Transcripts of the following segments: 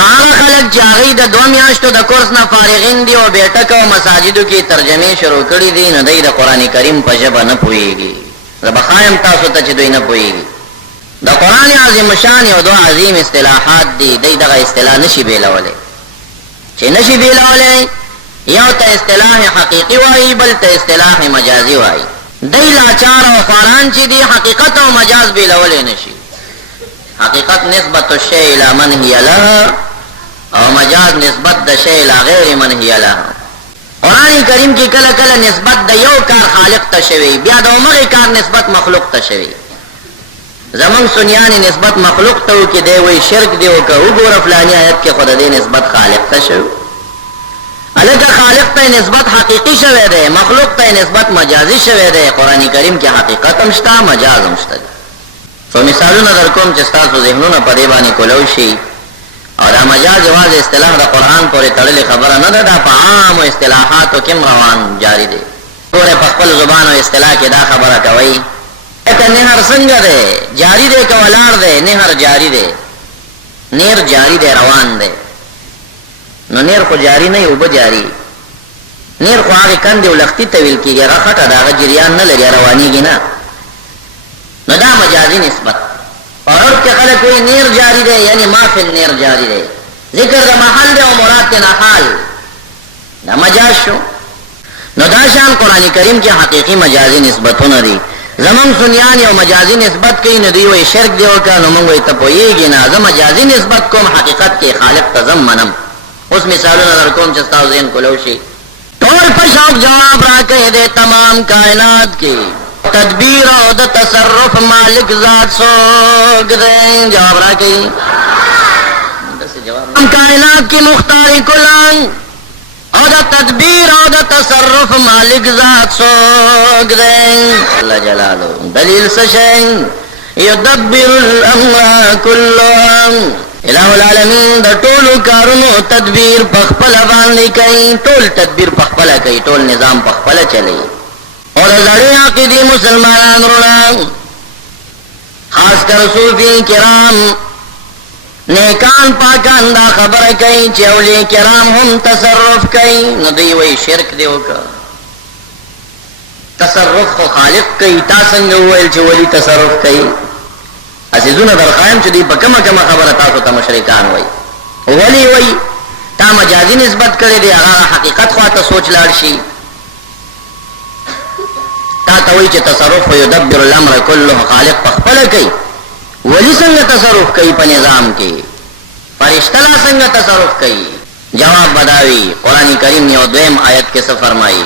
هغه خلک چې هغوی د 2 میاشتو د کورس نه فارغین دي او بیټک او مساجدو کې ترجمې شروع کړي دي، نو دوی د قرآن کریم په ژبه نه پوهېږي. زه به ښایم تاسو ته چې دوی نه پوهېږي. د قرآن عظیم شان یو 2 عظیم اصطلاحات دي، دوی دغه اصطلاح نشي بیلولی. چې نشي بیلولی، یو ته اصطلاح حقیقي وایي، بل ته اصطلاح مجازي وایي. دوی لاچار او خواران چې دي حقیقت او مجاز بیلولی نشي. حقیقت نسبت الشیء الى من هی لها او مجاز نسبت د شیء الى غیر من هی لها. قرآن کریم کې کله کله نسبت د یو کار خالق ته شوی، بیا د همغه کار نسبت مخلوق ته شوی. زمون سنیانی نسبت مخلوق ته وکي دی وی شرک دی وکه وګوره فلانی آیت کې خود دې نسبت خالق ته شوی. الګ خالق ته نسبت حقیقی شوی دی، مخلوق ته نسبت مجازي شوی دی. قرآن کریم کې حقیقت هم شته، مجاز هم شته. سو مثالونه در کوم چې تاسو ذهنونه په دې باندې کولو شي. او دا مجاز یوازې اصطلاح د قرآن پورې تړلې خبره نه ده، دا په عامو اصطلاحاتو کې روان جاری دی. ټولې په خپل زبان او اصطلاح کې دا خبره کوي. لکه نهر څنګه دی، جاری دی که ولاړ دی؟ نهر جاری دی، نیر جاری دی، روان دی. نو نیر خو جاری نه، اوبه جاری. نیر خو هغې کندې او لښتي ته ویل کېږي، هغه خټه د هغه جریان نه لري، روانېږي نه. نو دا مجازي نسبت. عرب کې خلک وایي نیر جاری دی، یعنی ما فی النیر جاری دی. ذکر د محل دی او مراد تینا حال، دا مجاز شو. نو دا شان قرآن کریم کې حقیقي مجازي نسبتونه دي. زمون سنیان یو مجازي نسبت کوي، نو دوی وایي شرک دی وکړه، نو موږ وایي ته پوهېږي نه، زه مجازي نسبت کوم، حقیقت کې خالق ته زه منم. اوس مثالونه در کوم چې ستاسو ذهن کولو شي. ټول په شوق جواب راکوي د تمام کائنات کې تدبیر او د تصرف مالک ذات څوک دی؟ جواب راکوي. کائنات کی مختار کلان او د تدبیر او د تصرف مالک ذات څوک دی؟ الله جلاله. دلیل څه شی؟ یدبر الامر کلهم. الہ العالمین د ټولو کارونو تدبیر په خپله باندې کوي، ټول تدبیر په خپله کوي، ټول نظام په خپله چلی. اور زړې عقیدې مسلمانان وروڼه، خاص کر صوفي کرام نیکان پاکان دا خبره کوي چې اولیاء کرام هم تصرف کوي. نو دوی وایي شرک دی وکړه، تصرف خو خالق کوي. تا څنګه وویل چې ولی تصرف کوي؟ عزیزونه در خوایم چې دوی په کومه خبره تاسو ته مشرکان وایي. ولی وایي تا مجازي نسبت کړی دی، هغه حقیقت خواته سوچ لاړ شي. تا ته وایي چې تصرف و یدبر الامر کله، خالق په خپله کوي. ولی څنګه تصرف کوي په نظام کې؟ فرشته لا څنګه تصرف کوي؟ جواب بداوی. قرآن کریم یو 2 آیت کې څه فرمایي؟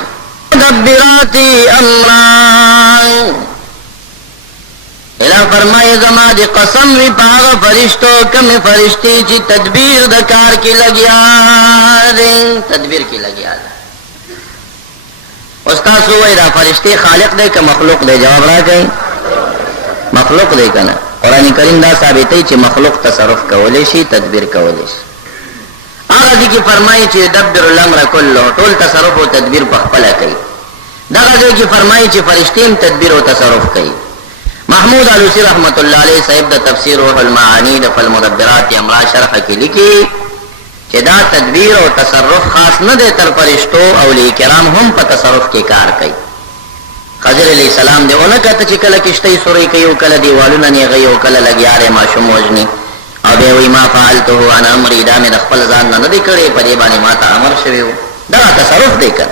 مدبراتی امران. الہ فرمایي زما د قسم وی په هغه فرشتو کومې فرشتې چې تدبیر د کار کې لګیا دي، تدبیر کې لګیا دي. اوس تاسو وایي دا فرشتې خالق دی که مخلوق دی؟ جواب راکړئ. مخلوق دی که نه؟ قرآن کریم دا ثابتوي چې مخلوق تصرف کولی شي، تدبیر کولی شي. هغه ځای کې فرمایي چې یدبر الامر کله، ټول تصرف او تدبیر په خپله کوي. دغه ځای کې فرمایي چې فرشتې هم تدبیر او تصرف کوي. محمود علوسی رحمت الله علیه صاحب د تفسیر روح المعانی د فالمدبرات امرا شرح کې لیکي چې دا تدبیر او تصرف خاص نه دی تر فرشتو، اولیاء کرام هم په تصرف کې کار کوي. خضر علیہ السلام دی اونه کته چې کله کشتۍ سوري کوي او کله دیوالونه نیغوي او کله لګیاره ماشوم وژني، او بیا وایي ما فعلته عن امري، دا مې د خپل ځان نه دی کړی، په دې باندې ما ته امر شوی و. دا تصرف دی که؟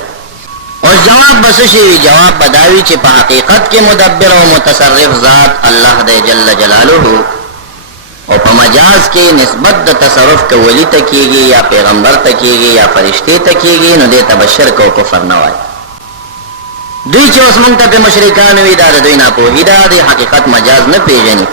اوس جواب بس شي؟ جواب بداوی چې په حقیقت کې مدبر او متصرف ذات الله دی جل جلاله، او په مجاز کې نسبت د تصرف که ولی ته کېږي یا پیغمبر ته کېږي یا فرشتې ته کېږي، نو دې ته به شرک او کفر نه وایي. دوی چې اوس مونږ ته په مشرکان وي، دا د دوی ناپوهي ده، د حقیقت مجاز نه پېژني.